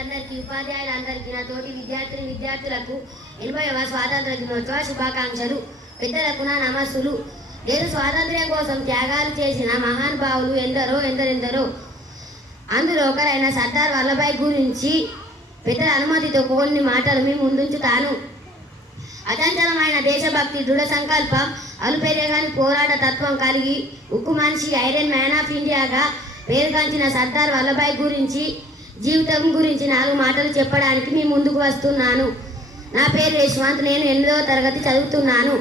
ఉపాధ్యాయులందరికీ ఉపాధ్యాయులందరికీ నా తోటి విద్యార్థులకు 80వ స్వాతంత్ర దినోత్సవ శుభాకాంక్షలు. పెద్దలకు నా నమస్సులు. దేశ స్వాతంత్ర్యం కోసం త్యాగాలు చేసిన మహానుభావులు ఎందరెందరో. అందులో ఒకరైన సర్దార్ వల్లభాయ్ గురించి పెద్దల అనుమతితో కొన్ని మాటలు మీ ముందుంచుతాను. అచంచలమైన దేశభక్తి, దృఢ సంకల్పం, అలుపెరగని పోరాట తత్వం కలిగి ఉక్కు మనిషి, ఐరన్ మ్యాన్ ఆఫ్ ఇండియాగా పేరుగాంచిన సర్దార్ వల్లభాయ్ గురించి జీవితం గురించి 4 మాటలు చెప్పడానికి మీ ముందుకు వస్తున్నాను. నా పేరు యశ్వంత్. నేను 8వ తరగతి చదువుతున్నాను.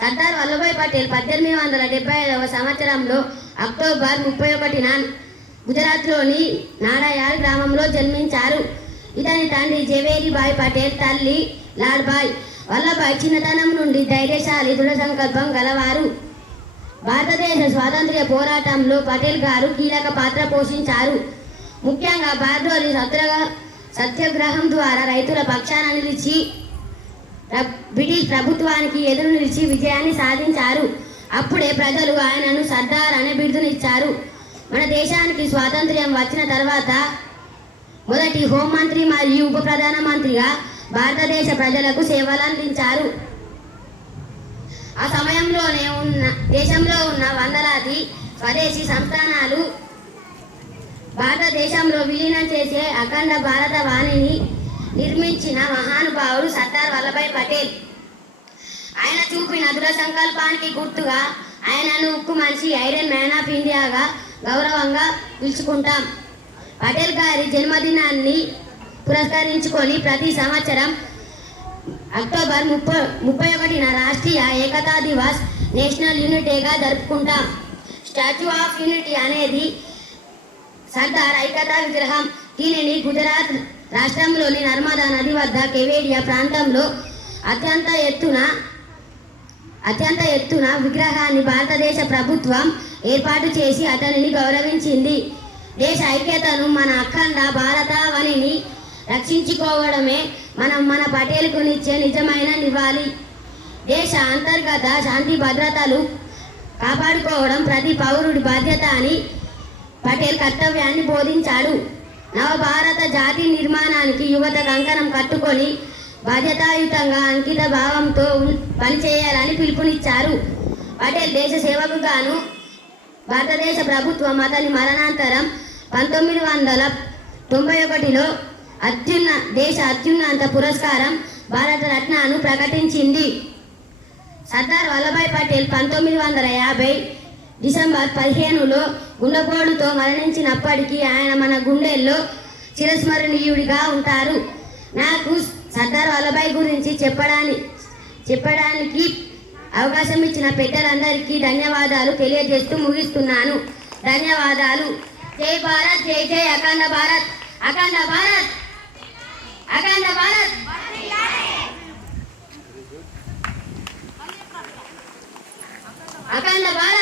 సర్దార్ వల్లభాయ్ పటేల్ 1875వ సంవత్సరంలో అక్టోబర్ 31న గుజరాత్లోని నాడాయాల్ గ్రామంలో జన్మించారు. ఇతని తండ్రి జవేరీభాయ్ పటేల్, తల్లి లాడ్భాయ్. వల్లభాయ్ చిన్నతనం నుండి ధైర్యశాలి, దృఢ సంకల్పం గలవారు. భారతదేశ స్వాతంత్ర్య పోరాటంలో పటేల్ గారు కీలక పాత్ర పోషించారు. ముఖ్యంగా బార్డోలి సత్యాగ్రహం ద్వారా రైతుల పక్షాన నిలిచి బ్రిటిష్ ప్రభుత్వానికి ఎదురు నిలిచి విజయాన్ని సాధించారు. అప్పుడే ప్రజలు ఆయనను సర్దార్ అనే బిరుదునిచ్చారు. మన దేశానికి స్వాతంత్ర్యం వచ్చిన తర్వాత మొదటి హోంమంత్రి మరియు ఉప ప్రధానమంత్రిగా భారతదేశ ప్రజలకు సేవలందించారు. ఆ సమయంలోనే దేశంలో ఉన్న వందలాది స్వదేశీ సంస్థానాలు భారతదేశంలో విలీనం చేసే అఖండ భారత వాణిని నిర్మించిన మహానుభావుడు సర్దార్ వల్లభాయ్ పటేల్. ఆయన చూపిన దృఢ సంకల్పానికి గుర్తుగా ఆయనను ఉక్కు మనిషి, ఐరన్ మ్యాన్ ఆఫ్ ఇండియాగా గౌరవంగా పిలుచుకుంటాం. పటేల్ గారి జన్మదినాన్ని పురస్కరించుకొని ప్రతి సంవత్సరం అక్టోబర్ 31న రాష్ట్రీయ ఏకతా దివస్, నేషనల్ యూనిటీగా జరుపుకుంటాం. స్టాచ్యూ ఆఫ్ యూనిటీ అనేది సర్దార్ ఐకతా విగ్రహం. దీనిని గుజరాత్ రాష్ట్రంలోని నర్మదా నది వద్ద కేవేడియా ప్రాంతంలో అత్యంత ఎత్తున విగ్రహాన్ని భారతదేశ ప్రభుత్వం ఏర్పాటు చేసి అతనిని గౌరవించింది. దేశ ఐక్యతను, మన అఖండ భారతావనిని రక్షించుకోవడమే మన పటేల్కు నిచ్చే నిజమైన నివాళి. దేశ అంతర్గత శాంతి భద్రతలు కాపాడుకోవడం ప్రతి పౌరుడి బాధ్యత అని పటేల్ కర్తవ్యాన్ని బోధించాడు. నవభారత జాతి నిర్మాణానికి యువత కంకణం కట్టుకొని బాధ్యతాయుతంగా అంకిత భావంతో పనిచేయాలని పిలుపునిచ్చారు. పటేల్ దేశ సేవకు గాను భారతదేశ ప్రభుత్వం అతని మరణాంతరం 1991లో దేశ అత్యున్నత పురస్కారం భారతరత్నను ప్రకటించింది. సర్దార్ వల్లభాయ్ పటేల్ 1950 డిసెంబర్ 15లో గుండెపోటుతో మరణించినప్పటికీ ఆయన మన గుండెల్లో చిరస్మరణీయుడిగా ఉంటారు. నాకు సర్దార్ వల్లభాయ్ గురించి చెప్పడానికి అవకాశం ఇచ్చిన పెద్దలందరికీ ధన్యవాదాలు తెలియజేస్తూ ముగిస్తున్నాను. ధన్యవాదాలు. జై భారత్, జై జై అఖండ భారత్, అఖండ భారత్, అఖండ భారత్. అఖండ భారత్.